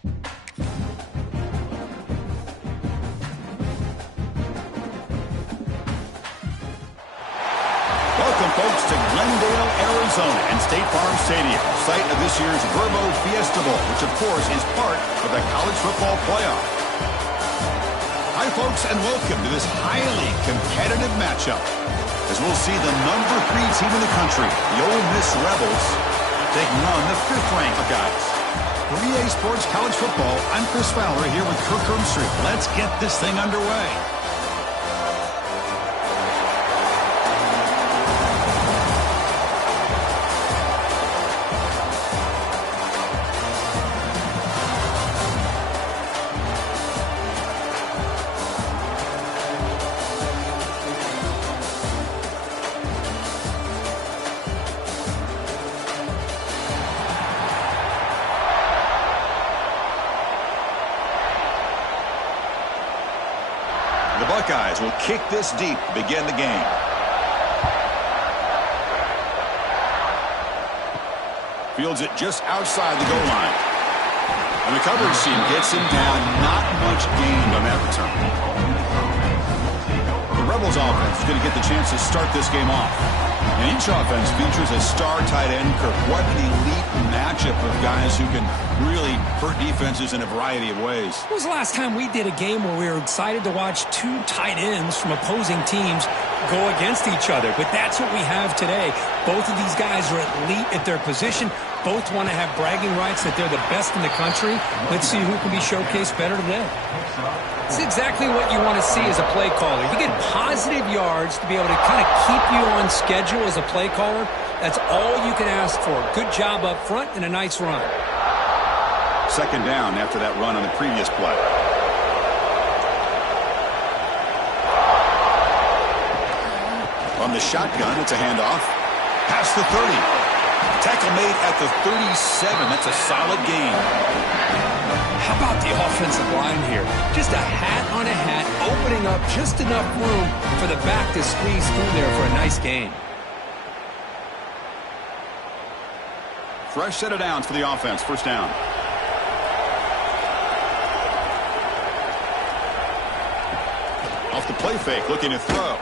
Welcome, folks, to Glendale, Arizona, and State Farm Stadium, site of this year's Verbo Fiesta Bowl, which, of course, is part of the college football playoff. Hi, folks, and welcome to this highly competitive matchup, as we'll see the number 3 team in the country, the Ole Miss Rebels, taking on the 5th-ranked guys. For EA Sports College Football, I'm Chris Fowler here with Kirk Herbstreit. Let's get this thing underway. The Buckeyes will kick this deep to begin the game. Fields it just outside the goal line. And the coverage team gets him down. Not much gained on that return. The Rebels offense is going to get the chance to start this game off. And each offense features a star tight end. Kirk, what an elite matchup of guys who can really hurt defenses in a variety of ways. When was the last time we did a game where we were excited to watch 2 tight ends from opposing teams go against each other? But that's what we have today. Both of these guys are elite at their position. Both want to have bragging rights that they're the best in the country. Let's see who can be showcased better today. It's exactly what you want to see as a play caller. You get positive yards to be able to kind of keep you on schedule as a play caller. That's all you can ask for. Good job up front and a nice run. Second down after that run on the previous play. On the shotgun, it's a handoff. Past the 30. Tackle made at the 37. That's a solid gain. How about the offensive line here? Just a hat on a hat, opening up just enough room for the back to squeeze through there for a nice gain. Fresh set of downs for the offense. First down. Off the play fake, looking to throw.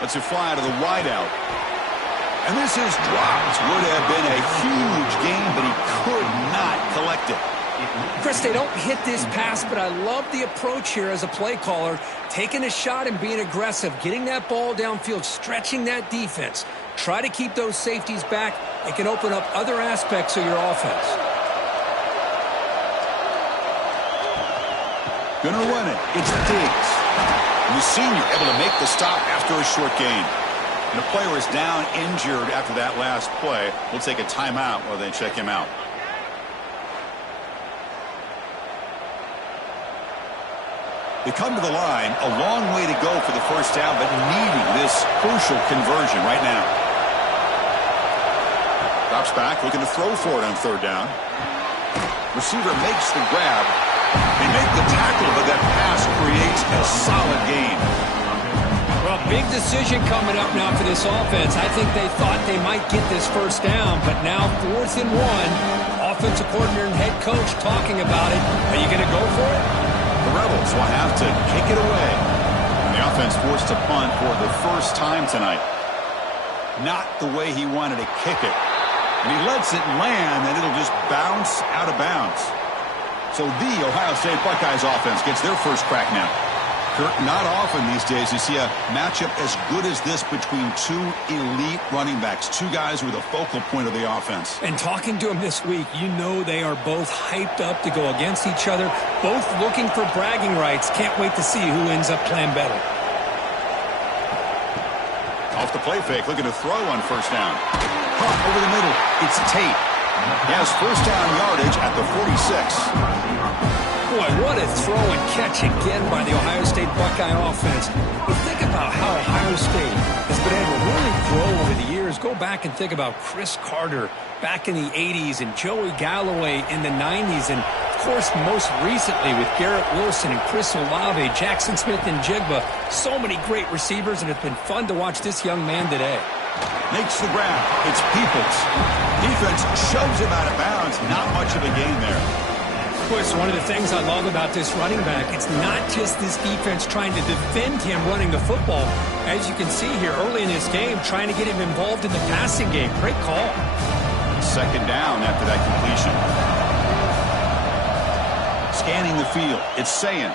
Lets it fly to the wideout. And this is dropped. Would have been a huge gain, but he could not collect it. Chris, they don't hit this pass, but I love the approach here as a play caller. Taking a shot and being aggressive, getting that ball downfield, stretching that defense. Try to keep those safeties back. It can open up other aspects of your offense. Gonna run it. It's Diggs. And the senior able to make the stop after a short gain. And the player is down injured after that last play. We'll take a timeout while they check him out. They come to the line, a long way to go for the first down, but needing this crucial conversion right now. Drops back, looking to throw for it on third down. Receiver makes the grab. They make the tackle, but that pass creates a solid gain. Well, big decision coming up now for this offense. I think they thought they might get this first down, but now 4th and 1. Offensive coordinator and head coach talking about it. Are you going to go for it? The Rebels will have to kick it away. And the offense forced to punt for the first time tonight. Not the way he wanted to kick it. And he lets it land, and it'll just bounce out of bounds. So the Ohio State Buckeyes offense gets their first crack now. Kirk, not often these days you see a matchup as good as this between 2 elite running backs, 2 guys who are the focal point of the offense. And talking to them this week, you know they are both hyped up to go against each other, both looking for bragging rights. Can't wait to see who ends up playing better. Off the play fake, looking to throw on first down. Caught over the middle. It's Tate. He has first down yardage at the 46. Boy, what a throw and catch again by the Ohio State Buckeye offense. You think about how Ohio State has been able to really grow over the years. Go back and think about Chris Carter back in the 80s and Joey Galloway in the 90s. And, of course, most recently with Garrett Wilson and Chris Olave, Jackson Smith and Jigba. So many great receivers, and it's been fun to watch this young man today. Makes the grab. It's Peoples. Defense shoves him out of bounds. Not much of a gain there. Chris, one of the things I love about this running back, it's not just this defense trying to defend him running the football. As you can see here early in this game, trying to get him involved in the passing game. Great call. Second down after that completion. Scanning the field. It's Sayin.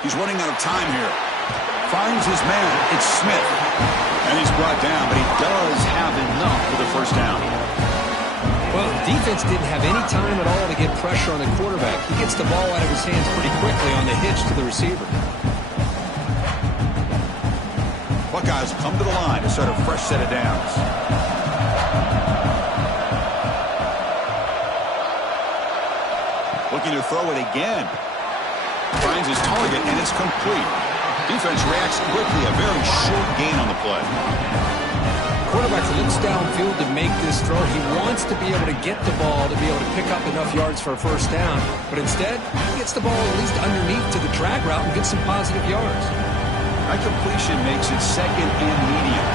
He's running out of time here. Finds his man. It's Smith. And he's brought down, but he does have enough for the first down. Well, the defense didn't have any time at all to get pressure on the quarterback. He gets the ball out of his hands pretty quickly on the hitch to the receiver. Buckeyes come to the line to start a fresh set of downs. Looking to throw it again. Finds his target, and it's complete. Defense reacts quickly. A very short gain on the play. Quarterback looks downfield to make this throw. He wants to be able to get the ball to be able to pick up enough yards for a first down. But instead, he gets the ball at least underneath to the drag route and gets some positive yards. That completion makes it second and medium.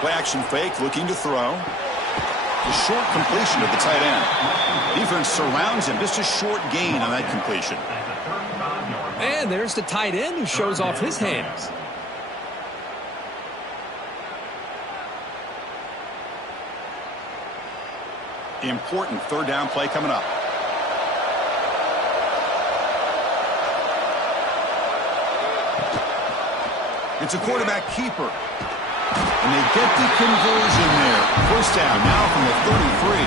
Play action fake, looking to throw. The short completion to the tight end. Defense surrounds him. Just a short gain on that completion. And there's the tight end who shows off his hands. The important third down play coming up. It's a quarterback keeper. And they get the conversion there. First down now from the 33.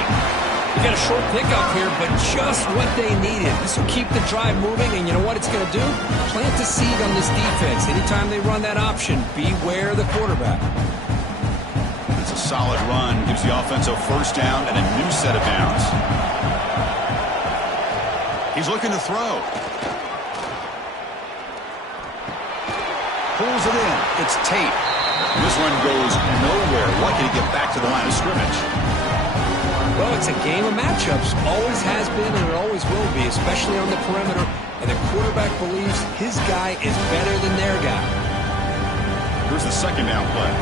We got a short pickup here, but just what they needed. This will keep the drive moving, and you know what it's going to do? Plant a seed on this defense. Anytime they run that option, beware the quarterback. It's a solid run. Gives the offense a first down and a new set of downs. He's looking to throw. Pulls it in. It's Tate. This one goes nowhere. Lucky to get back to the line of scrimmage. Well, it's a game of matchups. Always has been and it always will be, especially on the perimeter. And the quarterback believes his guy is better than their guy. Here's the second down play.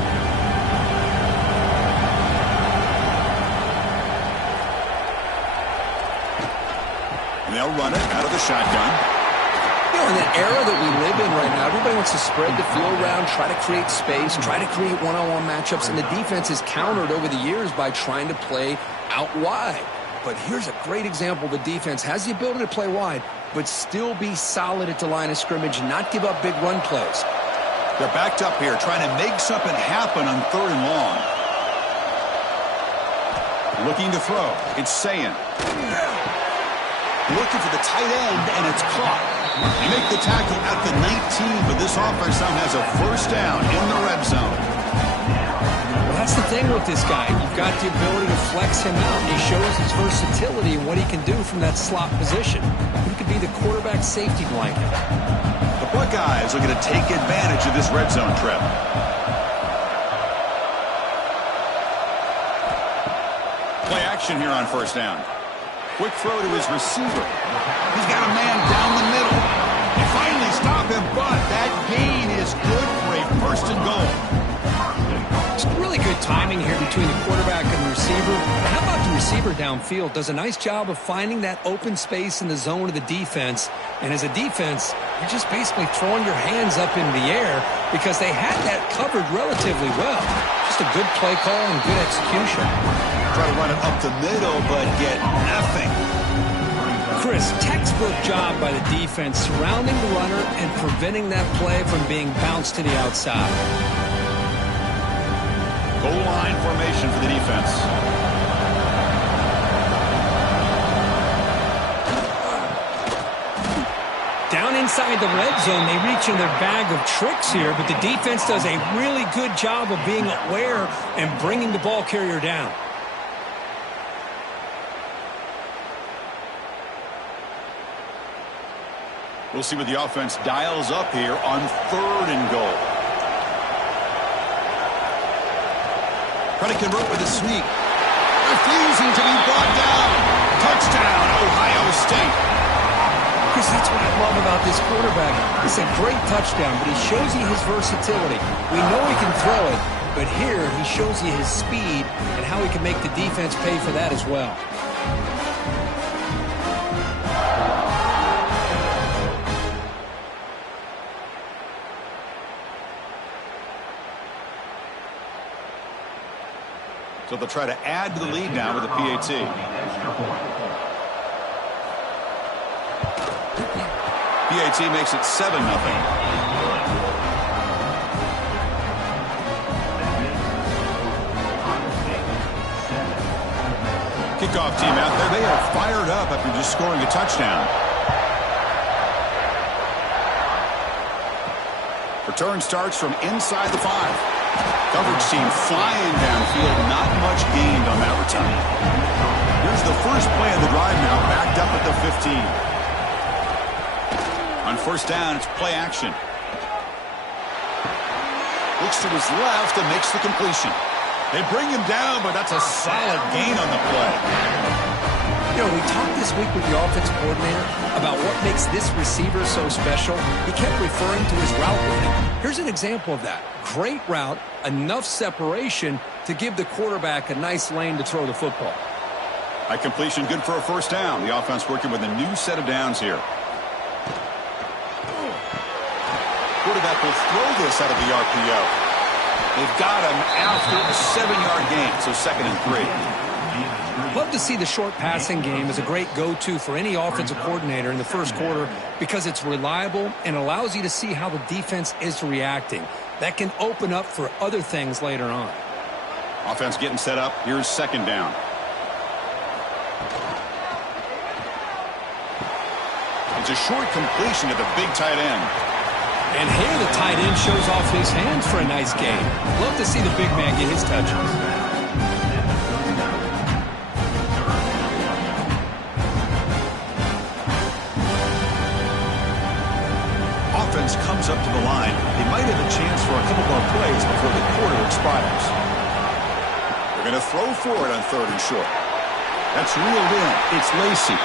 And they'll run it out of the shotgun. You know, in the era that we live in right now, everybody wants to spread the field around, try to create space, try to create one-on-one matchups, and the defense is countered over the years by trying to play out wide. But here's a great example. The defense has the ability to play wide, but still be solid at the line of scrimmage and not give up big run plays. They're backed up here, trying to make something happen on third and long. Looking to throw. It's Sayin. Looking for the tight end, and it's caught. They make the tackle at the 19, but this offense now has a first down in the red zone. Well, that's the thing with this guy. You've got the ability to flex him out. He shows his versatility and what he can do from that slot position. He could be the quarterback safety blanket. The Buckeyes are going to take advantage of this red zone trip. Play action here on first down. Quick throw to his receiver. He's got a man down the middle. They finally stop him, but that gain is good for a first and goal. It's really good timing here between the quarterback and the receiver. But how about the receiver downfield? Does a nice job of finding that open space in the zone of the defense. And as a defense, you're just basically throwing your hands up in the air because they had that covered relatively well. Just a good play call and good execution. Try to run it up the middle, but get nothing. Chris, textbook job by the defense surrounding the runner and preventing that play from being bounced to the outside. Goal line formation for the defense. Down inside the red zone, they reach in their bag of tricks here, but the defense does a really good job of being aware and bringing the ball carrier down. We'll see what the offense dials up here on third and goal. Trying to convert with a sneak. Refusing to be brought down. Touchdown, Ohio State. Chris, that's what I love about this quarterback. It's a great touchdown, but he shows you his versatility. We know he can throw it, but here he shows you his speed and how he can make the defense pay for that as well. So they'll try to add to the lead now with a PAT. PAT makes it 7-0. Kickoff team out there. They are fired up after just scoring a touchdown. Return starts from inside the 5. Coverage team flying downfield. Not much gained on that return. Here's the first play of the drive now, backed up at the 15. On first down, it's play action. Looks to his left and makes the completion. They bring him down, but that's a solid gain on the play. You know, we talked this week with the offensive coordinator about what makes this receiver so special. He kept referring to his route running. Here's an example of that. Great route, enough separation to give the quarterback a nice lane to throw the football. A completion good for a first down. The offense working with a new set of downs here. Quarterback will throw this out of the RPO. They've got him after a 7-yard gain, so 2nd and 3. Love to see the short passing game as a great go-to for any offensive coordinator in the first quarter because it's reliable and allows you to see how the defense is reacting. That can open up for other things later on. Offense getting set up. Here's 2nd down. It's a short completion to the big tight end. And here the tight end shows off his hands for a nice gain. Love to see the big man get his touches. Offense comes up to the line. They might have a chance for a couple more plays before the quarter expires. They're going to throw for it on 3rd and short. That's reeled in. It's Lacy.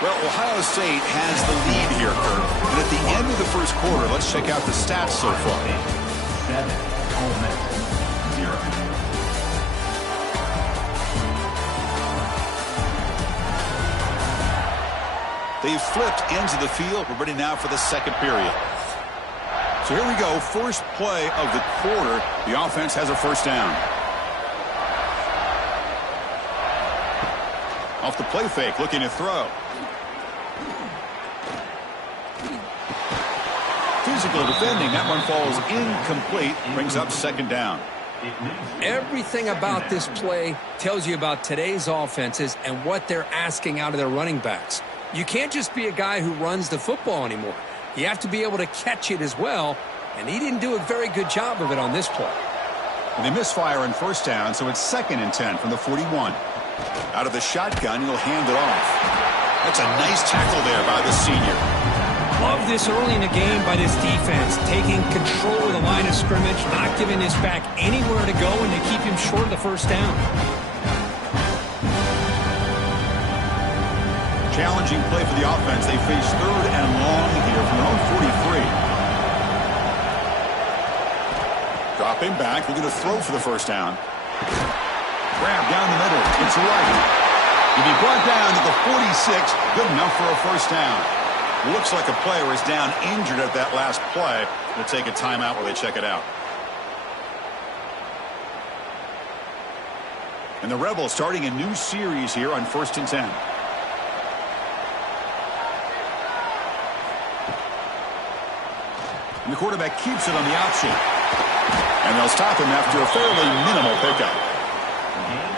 Well, Ohio State has the lead here, Kurt. And at the end of the first quarter, let's check out the stats so far. 7, Ole Miss 0. They've flipped ends of the field. We're ready now for the 2nd period. So here we go. First play of the quarter. The offense has a first down. Off the play fake, looking to throw. Physical defending. That one falls incomplete. Brings up 2nd down. Everything about this play tells you about today's offenses and what they're asking out of their running backs. You can't just be a guy who runs the football anymore. You have to be able to catch it as well, and he didn't do a very good job of it on this play. And they misfire on first down, so it's 2nd and 10 from the 41. Out of the shotgun, he'll hand it off. That's a nice tackle there by the senior. Love this early in the game by this defense, taking control of the line of scrimmage, not giving this back anywhere to go, and they keep him short of the first down. Challenging play for the offense. They face 3rd and long here from their own 43. Dropping back. They're going to throw for the first down. Grab down the middle. It's right. He'll be brought down to the 46. Good enough for a first down. Looks like a player is down injured at that last play. We'll take a timeout while they check it out. And the Rebels starting a new series here on 1st and 10. And the quarterback keeps it on the option. And they'll stop him after a fairly minimal pickup.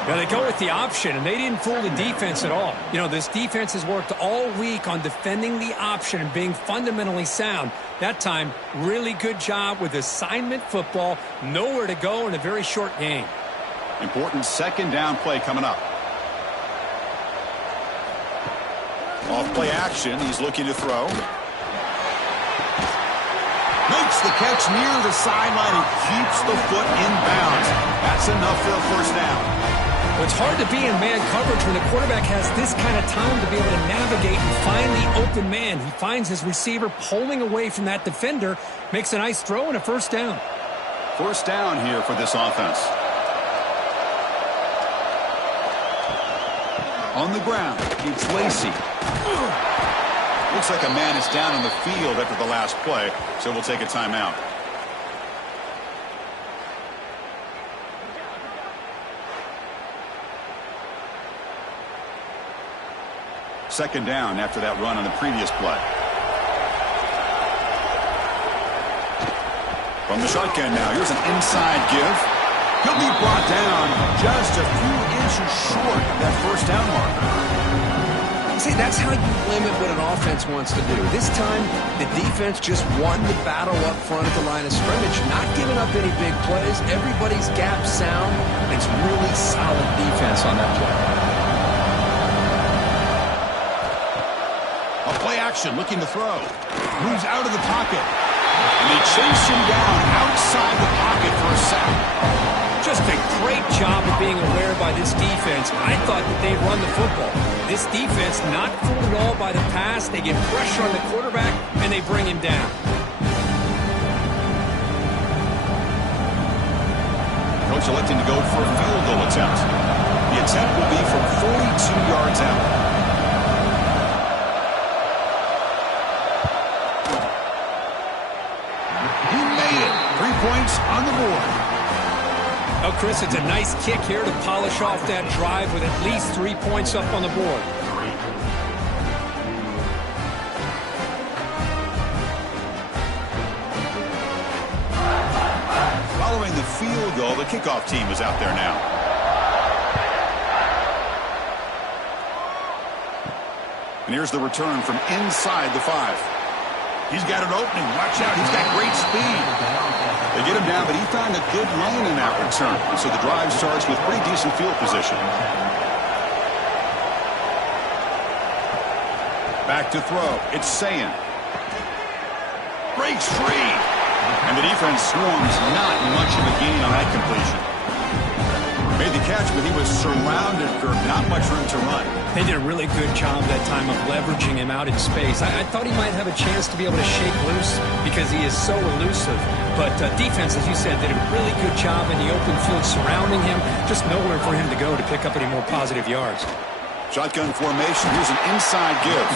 Now they go with the option, and they didn't fool the defense at all. You know, this defense has worked all week on defending the option and being fundamentally sound. That time, really good job with assignment football. Nowhere to go in a very short game. Important 2nd down play coming up. Off play action. He's looking to throw. Makes the catch near the sideline and keeps the foot in bounds. That's enough for a first down. Well, it's hard to be in man coverage when the quarterback has this kind of time to be able to navigate and find the open man. He finds his receiver pulling away from that defender, makes a nice throw and a first down. First down here for this offense. On the ground, it's Lacey. Looks like a man is down on the field after the last play, so we'll take a timeout. Second down after that run on the previous play. From the shotgun now, here's an inside give. He'll be brought down just a few inches short of that first down marker. See, that's how you limit what an offense wants to do. This time, the defense just won the battle up front at the line of scrimmage, not giving up any big plays. Everybody's gap sound. It's really solid defense on that play. A play action, looking to throw. Moves out of the pocket. And they chase him down outside the pocket for a sack. Just a great job of being aware by this defense. I thought that they'd run the football. This defense not fooled at all by the pass. They get pressure on the quarterback, and they bring him down. Coach electing to go for a field goal attempt. The attempt will be from 42 yards out. He made it. 3 points on the board. Oh, Chris, it's a nice kick here to polish off that drive with at least 3 points up on the board. Following the field goal, the kickoff team is out there now. And here's the return from inside the 5. He's got an opening. Watch out. He's got great speed. They get him down, but he found a good lane in that return. So the drive starts with pretty decent field position. Back to throw. It's Sayin. Breaks free. And the defense swarms not much of a gain on that completion. Made the catch, but he was surrounded for not much room to run. They did a really good job that time of leveraging him out in space. I thought he might have a chance to be able to shake loose because he is so elusive. But defense, as you said, did a really good job in the open field surrounding him. Just nowhere for him to go to pick up any more positive yards. Shotgun formation. Here's an inside give.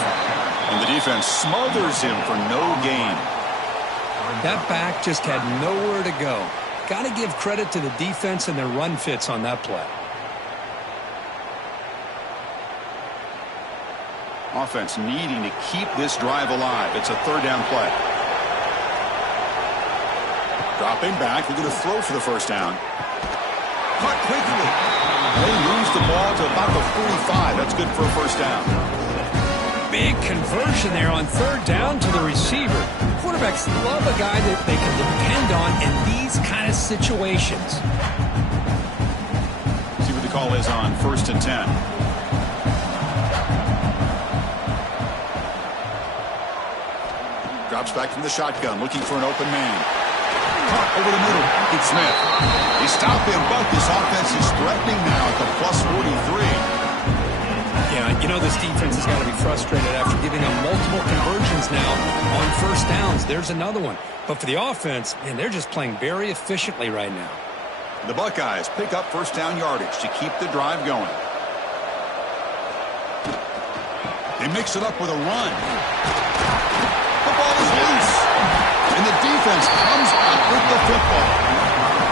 And the defense smothers him for no gain. That back just had nowhere to go. Got to give credit to the defense and their run fits on that play. Offense needing to keep this drive alive. It's a third down play. Dropping back. They're going to throw for the first down. Caught quickly. They lose the ball to about the 45. That's good for a first down. Big conversion there on third down to the receiver. Quarterbacks love a guy that they can depend on in these kind of situations. See what the call is on 1st and 10. Drops back from the shotgun, looking for an open man. Caught over the middle. It's Smith. They stop him, but this offense is threatening now at the plus 43. Yeah, you know this defense has got to be frustrated after giving them multiple conversions now on first downs. There's another one. But for the offense, man, they're just playing very efficiently right now. The Buckeyes pick up first down yardage to keep the drive going. They mix it up with a run. The ball is loose. And the defense comes up with the football.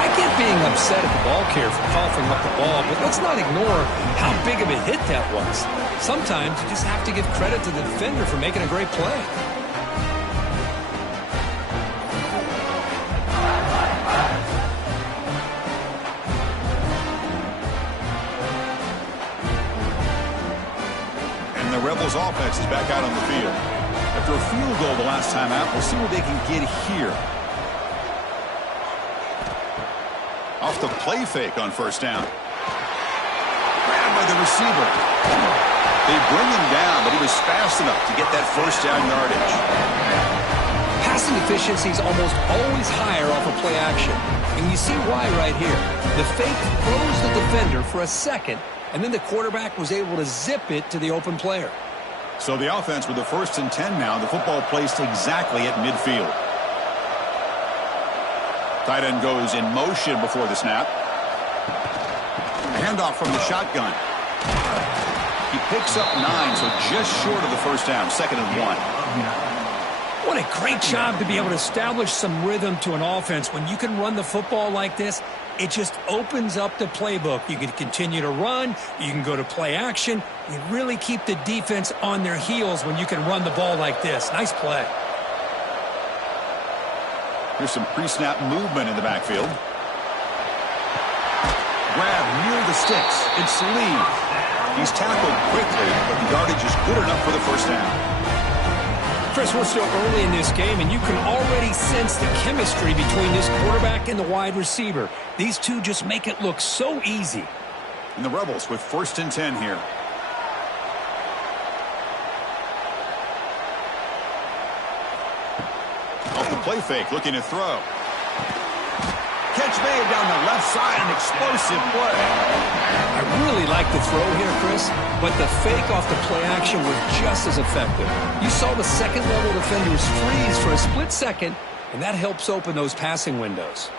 I get being upset at the ball carrier for coughing up the ball, but let's not ignore how big of a hit that was. Sometimes you just have to give credit to the defender for making a great play. And the Rebels offense is back out on the field. After a field goal the last time out, we'll see what they can get here. Off the play fake on first down. Grabbed by the receiver. They bring him down, but he was fast enough to get that first down yardage. Passing efficiency is almost always higher off of play action. And you see why right here. The fake throws the defender for a second, and then the quarterback was able to zip it to the open player. So the offense with the 1st and 10 now. The football placed exactly at midfield. Tight end goes in motion before the snap. Handoff from the shotgun. He picks up 9, so just short of the first down. 2nd and 1. What a great job to be able to establish some rhythm to an offense. When you can run the football like this, it just opens up the playbook. You can continue to run. You can go to play action. You really keep the defense on their heels when you can run the ball like this. Nice play. Here's some pre-snap movement in the backfield. Grab near the sticks. It's Lee. He's tackled quickly, but the yardage is good enough for the first down. Chris, we're still early in this game, and you can already sense the chemistry between this quarterback and the wide receiver. These two just make it look so easy. And the Rebels with 1st and 10 here. Off the play fake, looking to throw. Catch made down the left side, an explosive play. I really like the throw here, Chris, but the fake off the play action was just as effective. You saw the second-level defenders freeze for a split second, and that helps open those passing windows.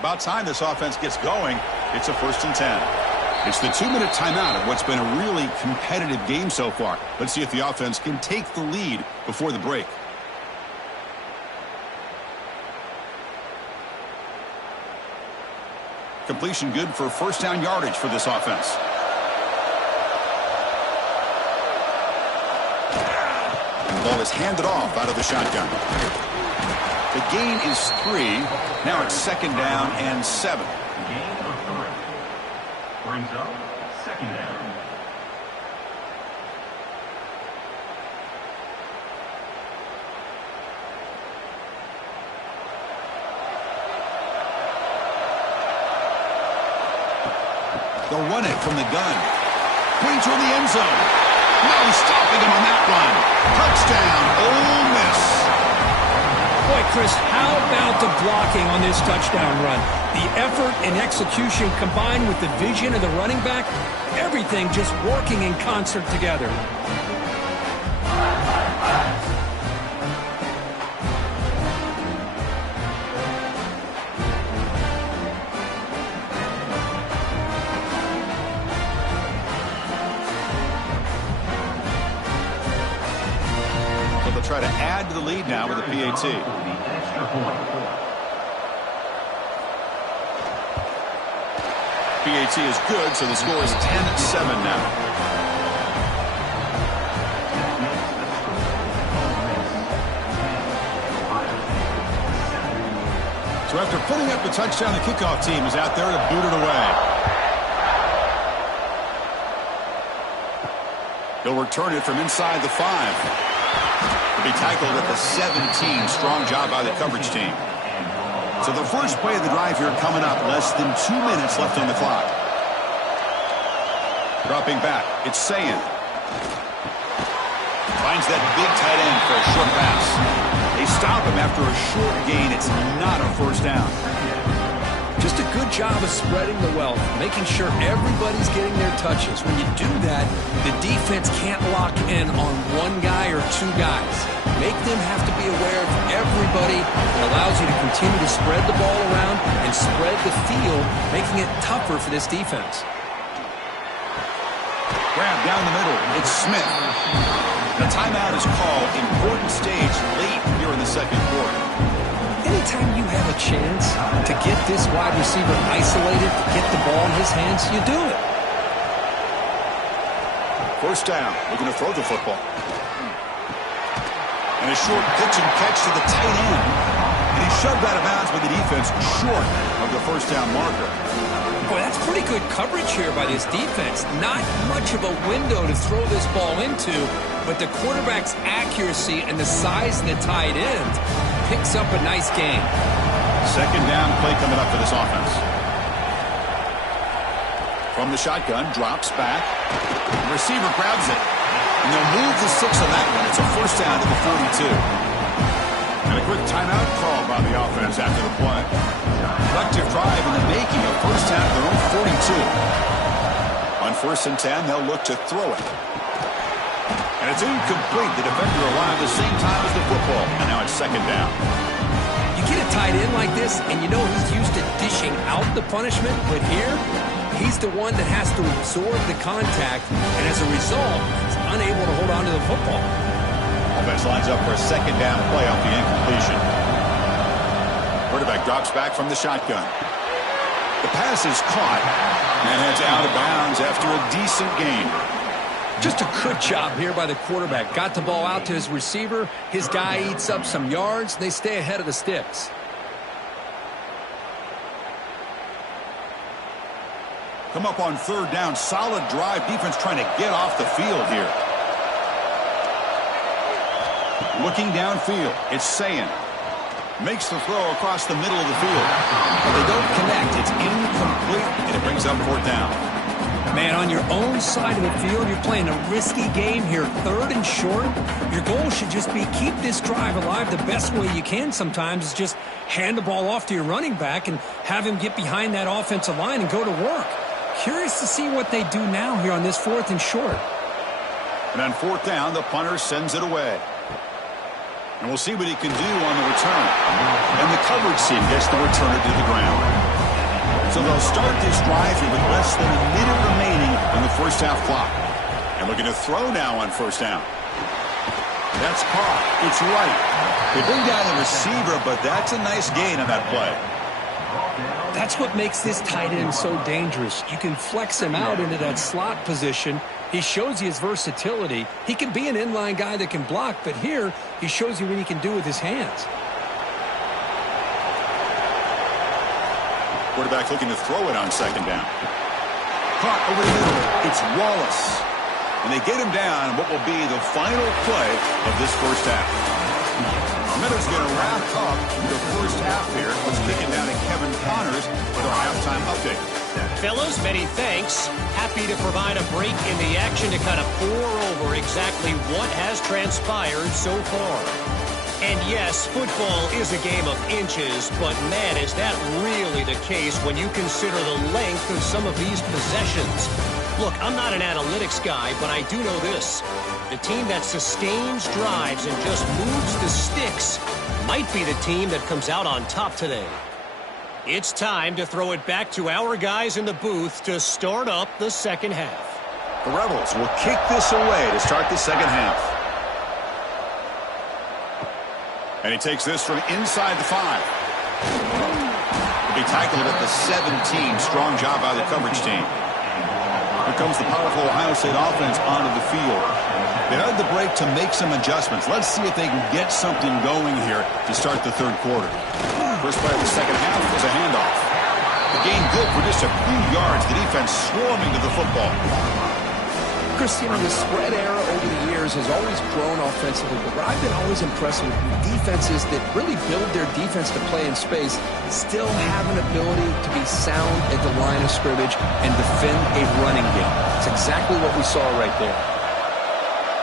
About time this offense gets going. It's a 1st and 10. It's the 2-minute timeout of what's been a really competitive game so far. Let's see if the offense can take the lead before the break. Completion good for first down yardage for this offense. And the ball is handed off out of the shotgun. The gain is 3. Now it's 2nd down and 7. Gain of 3. Brings up 2nd down. They'll run it from the gun. Clean toward the end zone. No stopping him on that one. Touchdown, Ole Miss. Boy, Chris, how about the blocking on this touchdown run? The effort and execution combined with the vision of the running back, everything just working in concert together. Try to add to the lead now with a PAT. PAT is good, so the score is 10-7 now. So after putting up the touchdown, the kickoff team is out there to boot it away. He'll return it from inside the 5. Be tackled at the 17. Strong job by the coverage team. So the first play of the drive here coming up. Less than 2 minutes left on the clock. Dropping back. It's Sayin. Finds that big tight end for a short pass. They stop him after a short gain. It's not a first down. Just a good job of spreading the wealth, making sure everybody's getting their touches. When you do that, the defense can't lock in on one guy or two guys. Make them have to be aware of everybody. It allows you to continue to spread the ball around and spread the field, making it tougher for this defense. Grab down the middle. It's Smith. The timeout is called. Important stage late here in the second quarter. Anytime you have a chance to get this wide receiver isolated, to get the ball in his hands, you do it. First down. Looking to throw the football. And a short pitch and catch to the tight end. And he shoved out of bounds with the defense short of the first down marker. Boy, that's pretty good coverage here by this defense. Not much of a window to throw this ball into, but the quarterback's accuracy and the size of the tight end picks up a nice gain. Second down play coming up for this offense. From the shotgun, drops back. The receiver grabs it. And they'll move the 6 on that one. It's a first down to the 42. And a quick timeout call by the offense after the play. Collective drive in the making, a first down to their own 42. On 1st and 10, they'll look to throw it. And it's incomplete. The defender arrived at the same time as the football. And now it's second down. You get a tight end like this, and you know he's used to dishing out the punishment. But here, he's the one that has to absorb the contact. And as a result, he's unable to hold on to the football. Offense lines up for a second down play off the incompletion. Quarterback drops back from the shotgun. The pass is caught and heads out of bounds after a decent gain. Just a good job here by the quarterback. Got the ball out to his receiver. His guy eats up some yards. They stay ahead of the sticks. Come up on third down. Solid drive. Defense trying to get off the field here. Looking downfield. It's Sayin. Makes the throw across the middle of the field. But they don't connect. It's incomplete, and it brings up fourth down. Man, on your own side of the field, you're playing a risky game here. Third and short. Your goal should just be keep this drive alive the best way you can sometimes is just hand the ball off to your running back and have him get behind that offensive line and go to work. Curious to see what they do now here on this fourth and short. And on fourth down, the punter sends it away. And we'll see what he can do on the return. And the coverage team gets the returner to the ground. So they'll start this drive here with less than a minute remaining on the first half clock. And looking to throw now on first down. That's caught. It's right. They bring down the receiver, but that's a nice gain on that play. That's what makes this tight end so dangerous. You can flex him out into that slot position. He shows you his versatility. He can be an inline guy that can block, but here he shows you what he can do with his hands. Quarterback looking to throw it on second down. Caught over the middle. It's Wallace. And they get him down what will be the final play of this first half. Minutes going to wrap up the first half here. Let's kick it down to Kevin Connors with our halftime update. Fellas, many thanks. Happy to provide a break in the action to kind of pour over exactly what has transpired so far. And yes, football is a game of inches, but man, is that really the case when you consider the length of some of these possessions. Look, I'm not an analytics guy, but I do know this. The team that sustains drives and just moves the sticks might be the team that comes out on top today. It's time to throw it back to our guys in the booth to start up the second half. The Rebels will kick this away to start the second half. And he takes this from inside the 5. He'll be tackled at the 17. Strong job by the coverage team. Here comes the powerful Ohio State offense onto the field. They had the break to make some adjustments. Let's see if they can get something going here to start the third quarter. First play of the second half was a handoff. The gain good for just a few yards. The defense swarming to the football. Chris, you know, the spread era over the years has always grown offensively, but what I've been always impressed with defenses that really build their defense to play in space still have an ability to be sound at the line of scrimmage and defend a running game. It's exactly what we saw right there.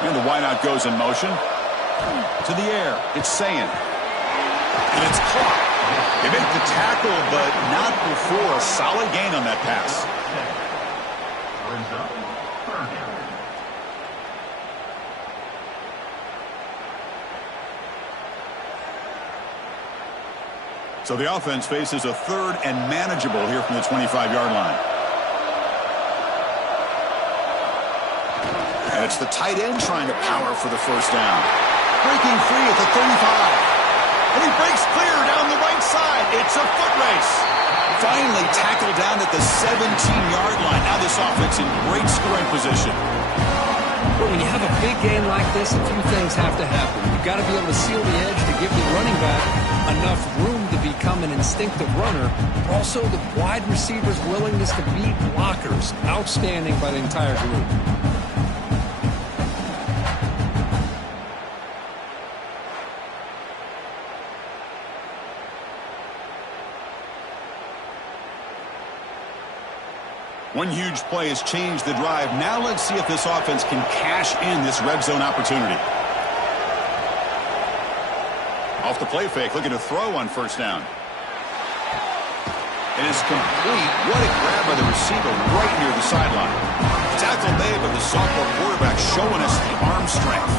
And the wideout goes in motion. To the air. It's Sayin. And it's caught. They make the tackle, but not before a solid gain on that pass. So the offense faces a third and manageable here from the 25-yard line. And it's the tight end trying to power for the first down. Breaking free at the 35. And he breaks clear down the right side. It's a foot race. Finally tackled down at the 17-yard line. Now this offense in great scoring position. But when you have a big game like this, a few things have to happen. You've got to be able to seal the edge to give the running back enough room to become an instinctive runner. Also, the wide receivers' willingness to beat blockers. Outstanding by the entire group. One huge play has changed the drive. Now let's see if this offense can cash in this red zone opportunity. Off the play fake, looking to throw on first down. It is complete. What a grab by the receiver right near the sideline. Tackle made, but the sophomore quarterback showing us the arm strength.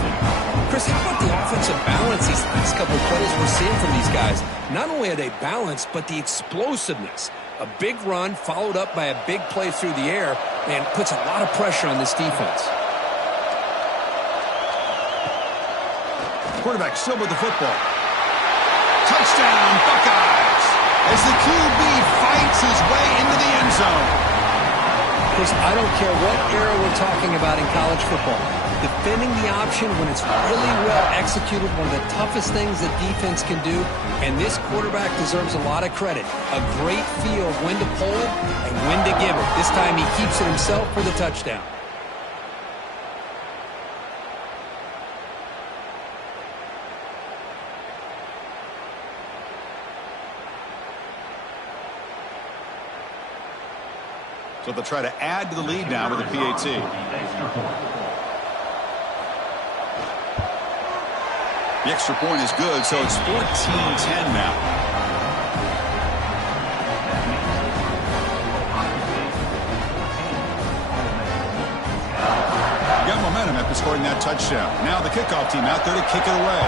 Chris, how about the offensive balance these last couple of plays we're seeing from these guys? Not only are they balanced, but the explosiveness. A big run followed up by a big play through the air and puts a lot of pressure on this defense. Quarterback still with the football. Touchdown, Buckeyes! As the QB fights his way into the end zone. Chris, I don't care what era we're talking about in college football. Defending the option when it's really well executed, one of the toughest things that defense can do, and this quarterback deserves a lot of credit. A great feel of when to pull it and when to give it. This time he keeps it himself for the touchdown. So they'll try to add to the lead now with a PAT. The extra point is good, so it's 14-10 now. Got momentum after scoring that touchdown. Now the kickoff team out there to kick it away.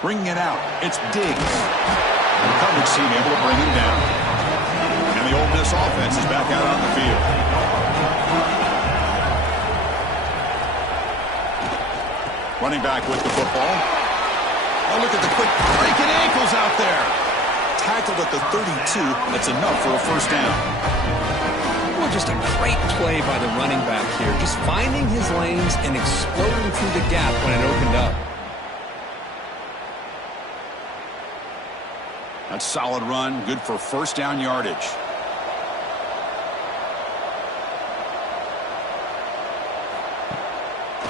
Bringing it out. It's Diggs. And the coverage team able to bring him down. And the Ole Miss offense is back out on the field. Running back with the football. Oh, look at the quick breaking ankles out there. Tackled at the 32. That's enough for a first down. Well, just a great play by the running back here. Just finding his lanes and exploding through the gap when it opened up. That's solid run, good for first down yardage.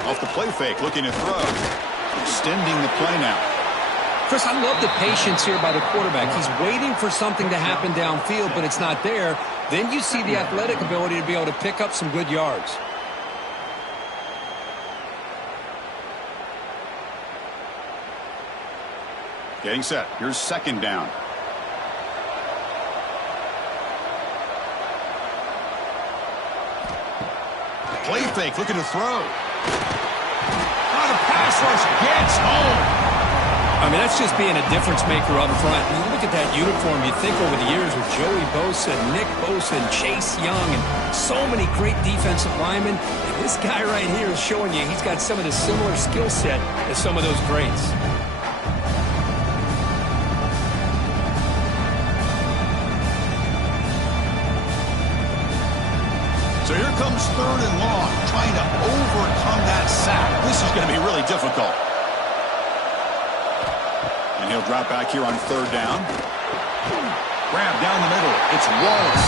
Off the play fake, looking to throw. Extending the play now. Chris, I love the patience here by the quarterback. He's waiting for something to happen downfield, but it's not there. Then you see the athletic ability to be able to pick up some good yards. Getting set. Here's second down. Play fake, looking to throw. Oh, the pass rush gets home. I mean, that's just being a difference maker up front. And you look at that uniform, you think over the years with Joey Bosa, Nick Bosa, and Chase Young, and so many great defensive linemen. And this guy right here is showing you he's got some of the similar skill set as some of those greats. So here comes third and long, trying to overcome that sack. This is going to be really difficult. And he'll drop back here on third down. Grab down the middle. It's Wallace.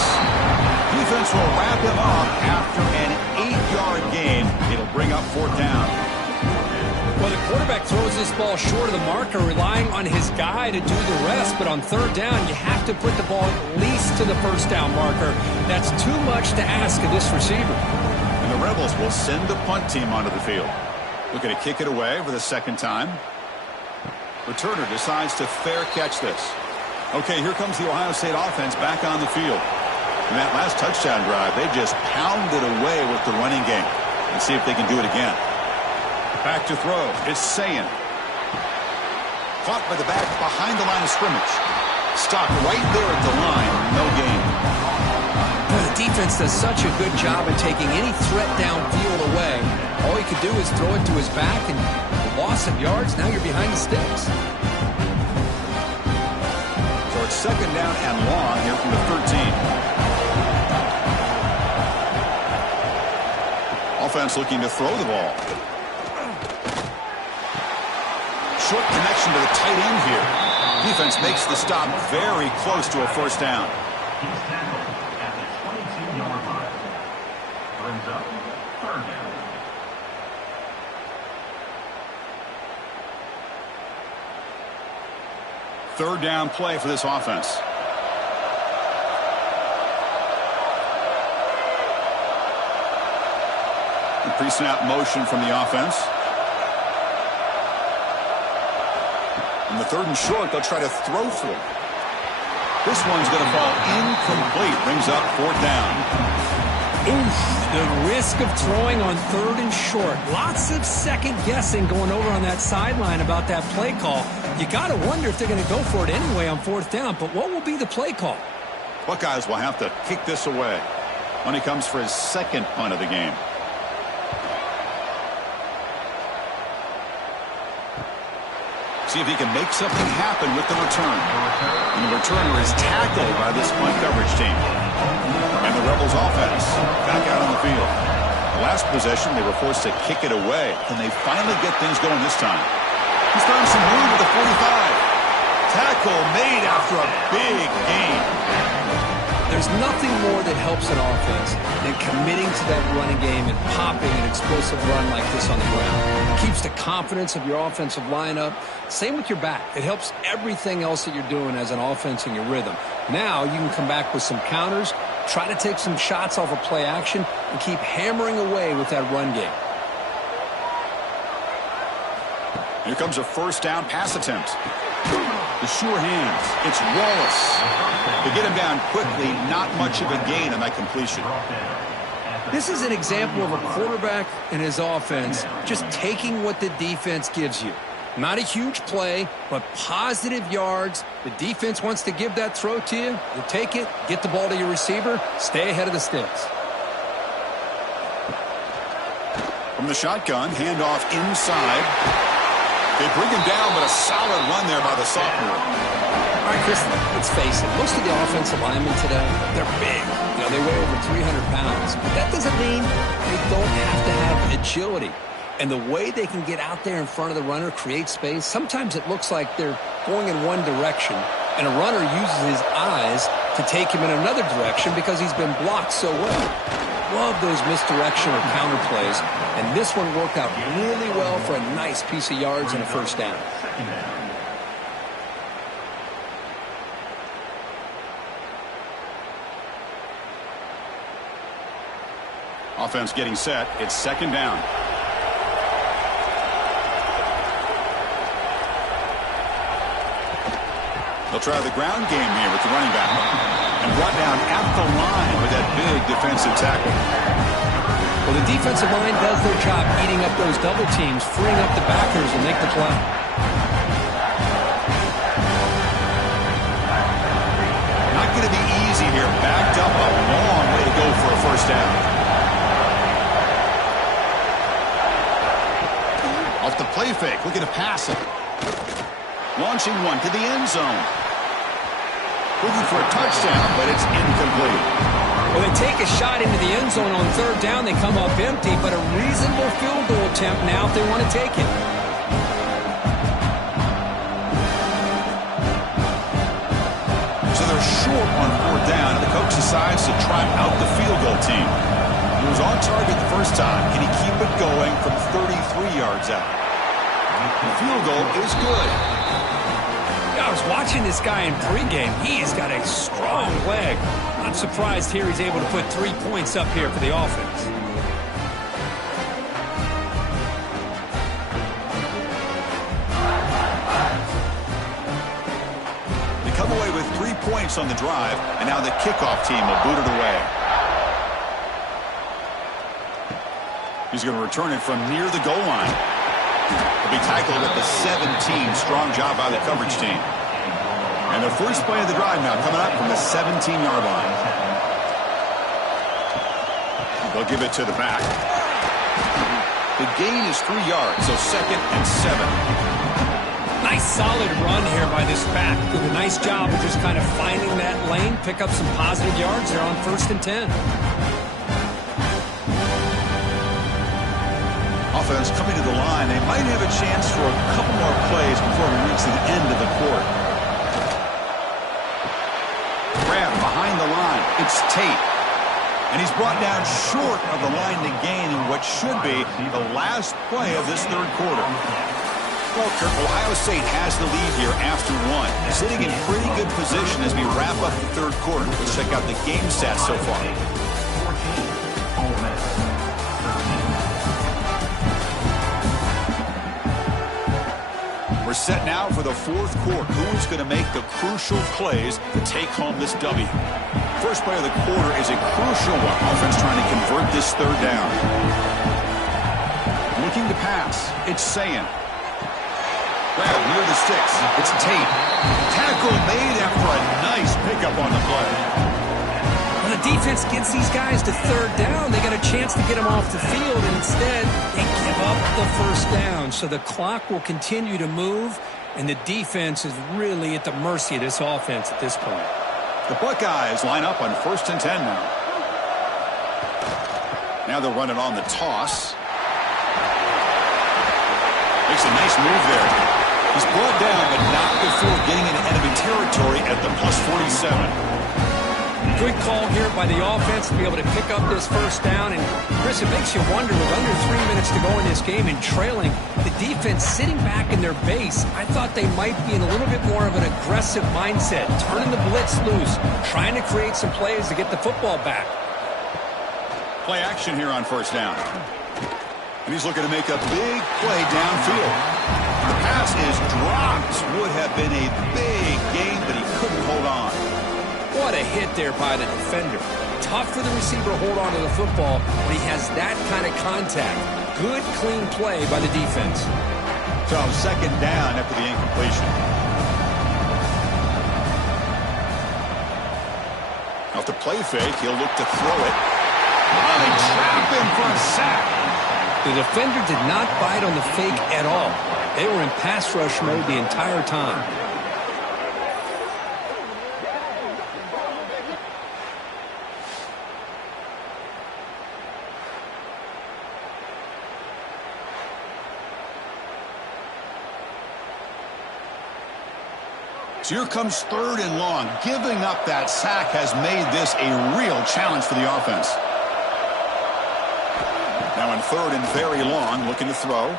Defense will wrap him up after an 8-yard gain. It'll bring up fourth down. Well, the quarterback throws this ball short of the marker, relying on his guy to do the rest. But on third down, you have to put the ball at least to the first down marker. That's too much to ask of this receiver. And the Rebels will send the punt team onto the field. Looking to kick it away for the second time. Returner decides to fair catch this. Okay, here comes the Ohio State offense back on the field. In that last touchdown drive, they just pounded away with the running game. Let's see if they can do it again. Back to throw. It's Sayin. Caught by the back behind the line of scrimmage. Stopped right there at the line. No gain. Well, the defense does such a good job of taking any threat downfield away. All he could do is throw it to his back, and the loss of yards, now you're behind the sticks. So it's second down and long here from the 13. Offense looking to throw the ball. Short connection to the tight end here. Defense makes the stop very close to a first down. He's tackled at the 22-yard line. Brings up third down. Third down play for this offense. The pre-snap motion from the offense. On the 3rd and short, they'll try to throw for it. This one's going to fall incomplete. Brings up 4th down. Oof, the risk of throwing on 3rd and short. Lots of second guessing going over on that sideline about that play call. You got to wonder if they're going to go for it anyway on 4th down, but what will be the play call? Buckeyes will have to kick this away when he comes for his 2nd punt of the game. See if he can make something happen with the return. And the returner is tackled by this punt coverage team. And the Rebels offense back out on the field. Last possession, they were forced to kick it away. Can they finally get things going this time? He's throwing some room with the 45. Tackle made after a big gain. There's nothing more that helps an offense than committing to that running game and popping an explosive run like this on the ground. It keeps the confidence of your offensive lineup. Same with your back. It helps everything else that you're doing as an offense in your rhythm. Now you can come back with some counters, try to take some shots off of play action, and keep hammering away with that run game. Here comes a 1st down pass attempt. The sure hands. It's Wallace. To get him down quickly, not much of a gain on that completion. This is an example of a quarterback and his offense just taking what the defense gives you. Not a huge play, but positive yards. The defense wants to give that throw to you. You take it, get the ball to your receiver, stay ahead of the sticks. From the shotgun, handoff inside. They bring him down, but a solid run there by the sophomore. All right, Chris, let's face it. Most of the offensive linemen today, they're big. You know, they weigh over 300 pounds. But that doesn't mean they don't have to have agility. And the way they can get out there in front of the runner, create space, sometimes it looks like they're going in one direction, and a runner uses his eyes to take him in another direction because he's been blocked so well. Love those misdirection or counter plays, and this one worked out really well for a nice piece of yards and a 1st down. Offense getting set. It's 2nd down. They'll try the ground game here with the running back. And brought down at the line with that big defensive tackle. Well, the defensive line does their job eating up those double teams, freeing up the backers to make the play. Not going to be easy here. Backed up a long way to go for a 1st down. Off the play fake, looking to pass it. Launching one to the end zone. Looking for a touchdown, but it's incomplete. Well, they take a shot into the end zone on 3rd down. They come up empty, but a reasonable field goal attempt now if they want to take it. So they're short on 4th down, and the coach decides to try out the field goal team. He was on target the first time. Can he keep it going from 33 yards out? The field goal is good. I was watching this guy in pregame. He's got a strong leg. Not surprised here he's able to put 3 points up here for the offense. They come away with 3 points on the drive, and now the kickoff team will boot it away. He's going to return it from near the goal line. He'll be tackled at the 17. Strong job by the coverage team. And the first play of the drive now coming up from the 17-yard line. They'll give it to the back. The gain is 3 yards, so 2nd and 7. Nice solid run here by this back. Did a nice job of just kind of finding that lane, pick up some positive yards there on 1st and 10. Offense coming to the line. They might have a chance for a couple more plays before we reach the end of the quarter. Grab behind the line. It's Tate. And he's brought down short of the line to gain in what should be the last play of this 3rd quarter. Well, Kirk, Ohio State has the lead here after 1. Sitting in pretty good position as we wrap up the 3rd quarter. Let's check out the game stats so far. 14, Ole Miss, 13. We're set now for the fourth quarter. Who is going to make the crucial plays to take home this W? First play of the quarter is a crucial one. Offense trying to convert this third down. Looking to pass. It's Sayan. Grab near the sticks. It's Tate. Tackle made after a nice pickup on the play. When the defense gets these guys to third down, they got a chance to get them off the field, and instead they give up the first down. So the clock will continue to move, and the defense is really at the mercy of this offense at this point. The Buckeyes line up on 1st and 10 now. Now they'll run it on the toss. Makes a nice move there. He's brought down, but not before getting into enemy territory at the +47. Good call here by the offense to be able to pick up this first down. And, Chris, it makes you wonder, with under 3 minutes to go in this game and trailing, the defense sitting back in their base, I thought they might be in a little bit more of an aggressive mindset, turning the blitz loose, trying to create some plays to get the football back. Play action here on 1st down. And he's looking to make a big play downfield. The pass is dropped. Would have been a big gain, but he couldn't hold on. What a hit there by the defender. Tough for the receiver to hold on to the football when he has that kind of contact. Good, clean play by the defense. So 2nd down after the incompletion. Off the play fake, he'll look to throw it. Oh, they trap him for a sack. The defender did not bite on the fake at all. They were in pass rush mode the entire time. So here comes 3rd and long. Giving up that sack has made this a real challenge for the offense. Now in 3rd and very long, looking to throw.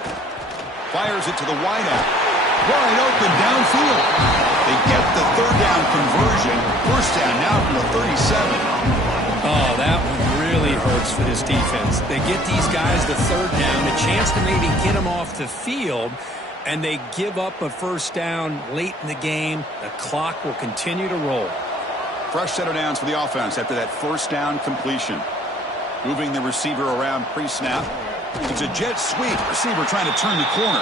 Fires it to the wideout. Wide open downfield. They get the 3rd down conversion. 1st down now from the 37. Oh, that one really hurts for this defense. They get these guys the 3rd down, a chance to maybe get them off the field, and they give up a 1st down late in the game. The clock will continue to roll. Fresh set of downs for the offense after that 1st down completion. Moving the receiver around pre-snap. It's a jet sweep. Receiver trying to turn the corner.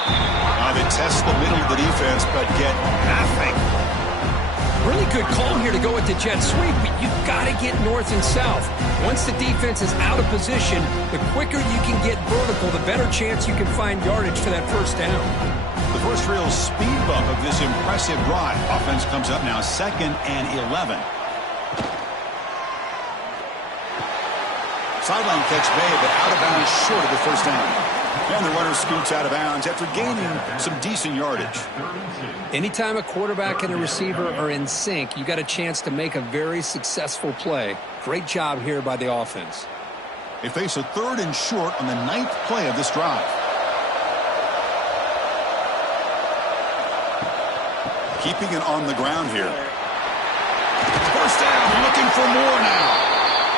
They test the middle of the defense, but get nothing. Really good call here to go with the jet sweep, but you've got to get north and south. Once the defense is out of position, the quicker you can get vertical, the better chance you can find yardage for that 1st down. The first real speed bump of this impressive drive. Offense comes up now 2nd and 11. Sideline catch made, but out of bounds short of the 1st down. And the runner scoots out of bounds after gaining some decent yardage. Anytime a quarterback and a receiver are in sync, you got a chance to make a very successful play. Great job here by the offense. They face a 3rd and short on the 9th play of this drive. Keeping it on the ground here. 1st down, looking for more now.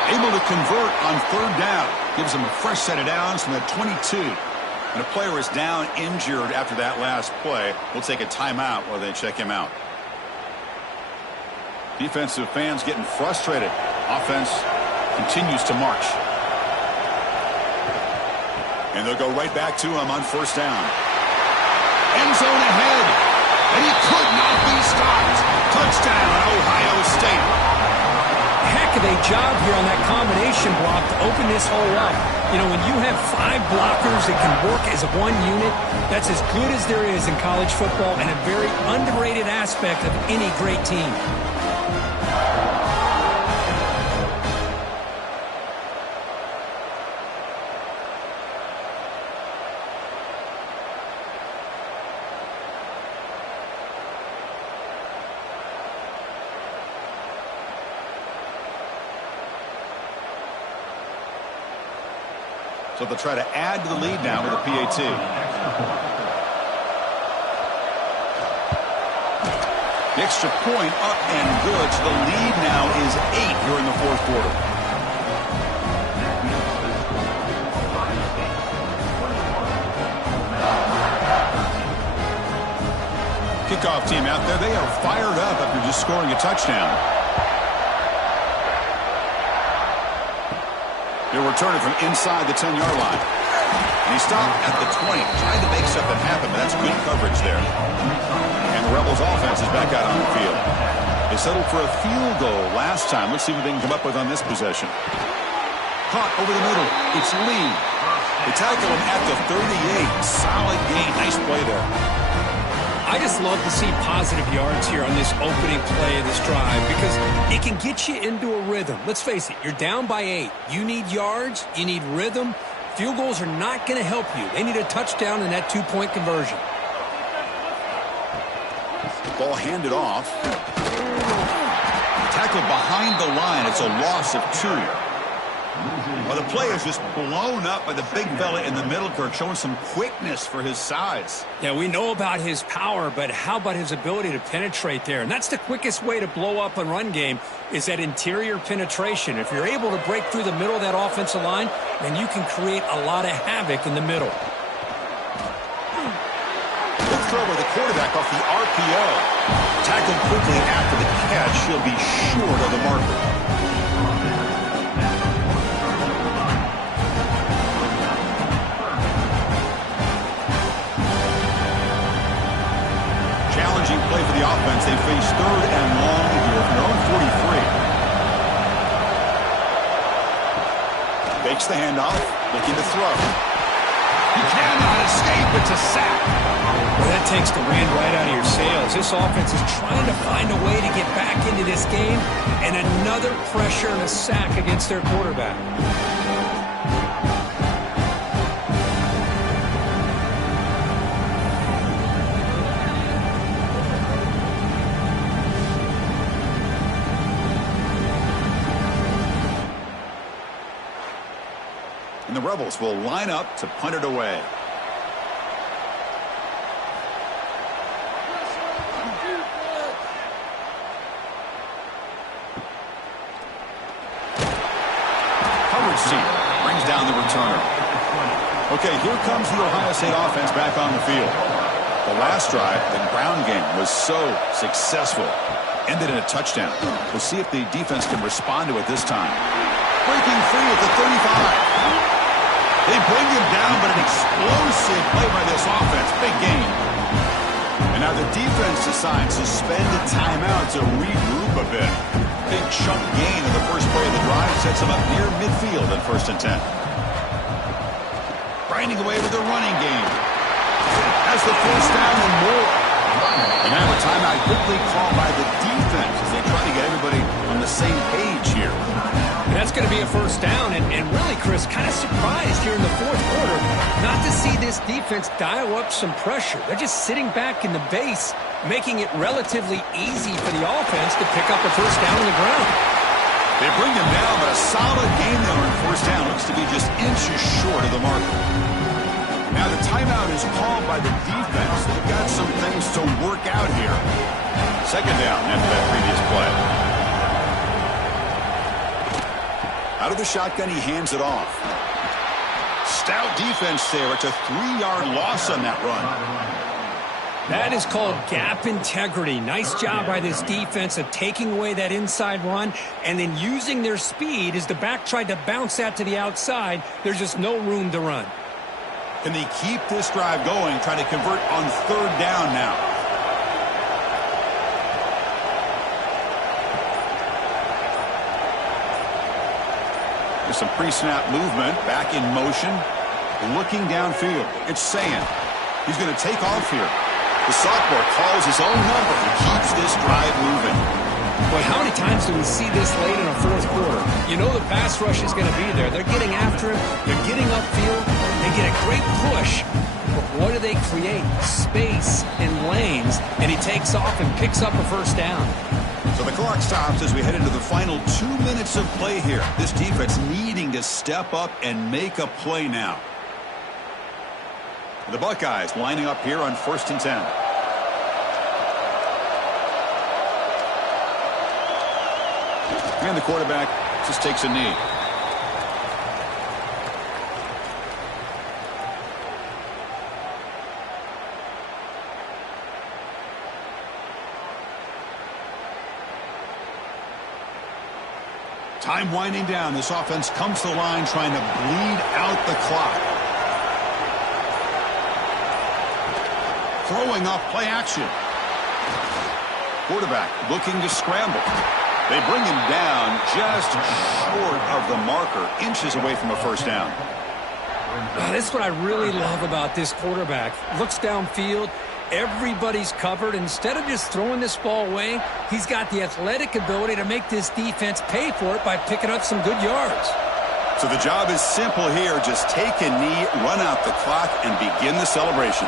Able to convert on 3rd down. Gives them a fresh set of downs from the 22. And a player is down injured after that last play. We'll take a timeout while they check him out. Defensive fans getting frustrated. Offense continues to march. And they'll go right back to him on 1st down. End zone ahead. And he could not be stopped. Touchdown, Ohio State. Heck of a job here on that combination block to open this hole up. You know, when you have 5 blockers that can work as one unit, that's as good as there is in college football and a very underrated aspect of any great team. So they'll try to add to the lead now with a PAT. The extra point up and good. So the lead now is 8 here in the 4th quarter. kickoff team out there. They are fired up after just scoring a touchdown. He'll return it from inside the 10-yard line. And he stopped at the 20, trying to make something happen, but that's good coverage there. And the Rebels offense is back out on the field. They settled for a field goal last time. Let's see what they can come up with on this possession. Caught over the middle. It's Lee. They tackle him at the 38. Solid gain. Nice play there. I just love to see positive yards here on this opening play of this drive because it can get you into a rhythm. Let's face it, you're down by 8. You need yards. You need rhythm. Field goals are not going to help you. They need a touchdown in that 2-point conversion. Ball handed off. Tackled behind the line. It's a loss of 2. Well, the play is just blown up by the big fella in the middle, Kirk, showing some quickness for his size. Yeah, we know about his power, but how about his ability to penetrate there? And that's the quickest way to blow up a run game is that interior penetration. If you're able to break through the middle of that offensive line, then you can create a lot of havoc in the middle. Good throw by the quarterback off the RPO. Tackled quickly after the catch. He'll be short of the marker. Challenging play for the offense. They face 3rd and long here from their own 43. Fakes the handoff, looking to throw. He cannot escape. It's a sack. Well, that takes the wind right out of your sails. This offense is trying to find a way to get back into this game, and another pressure and a sack against their quarterback. And the Rebels will line up to punt it away. Coverage team brings down the returner. Okay, here comes the Ohio State offense back on the field. The last drive, the ground game, was so successful. Ended in a touchdown. We'll see if the defense can respond to it this time. Breaking free at the 35. They bring him down, but an explosive play by this offense. Big gain. And now the defense decides to spend a timeout to regroup a bit. Big chunk gain in the first play of the drive sets them up near midfield at 1st and 10. Grinding away with the running game. Has the 1st down and more. And now a timeout quickly called by the defense as they try to get everybody on the same page here. That's going to be a 1st down, and really, Chris, kind of surprised here in the 4th quarter not to see this defense dial up some pressure. They're just sitting back in the base, making it relatively easy for the offense to pick up a 1st down on the ground. They bring him down, but a solid game there on 1st down. Looks to be just inches short of the marker. Now the timeout is called by the defense. They've got some things to work out here. 2nd down after that previous play. Out of the shotgun, he hands it off. Stout defense there. It's a 3-yard loss on that run. That is called gap integrity. Nice job by this defense of taking away that inside run and then using their speed as the back tried to bounce that to the outside. There's just no room to run. Can they keep this drive going, trying to convert on 3rd down now? There's some pre-snap movement, back in motion, looking downfield. It's Sand. He's going to take off here. The sophomore calls his own number and keeps this drive moving. Boy, how many times do we see this late in a 4th quarter? You know the pass rush is going to be there. They're getting after him. They're getting upfield. They get a great push. But what do they create? Space and lanes. And he takes off and picks up a 1st down. So the clock stops as we head into the final 2 minutes of play here. This defense needing to step up and make a play now. The Buckeyes lining up here on 1st and 10. And the quarterback just takes a knee. Time winding down. This offense comes to the line trying to bleed out the clock. Throwing off play action. Quarterback looking to scramble. They bring him down just short of the marker, inches away from a first down. This is what I really love about this quarterback. Looks downfield. Everybody's covered. Instead of just throwing this ball away, he's got the athletic ability to make this defense pay for it by picking up some good yards. So the job is simple here. Just take a knee, run out the clock, and begin the celebration.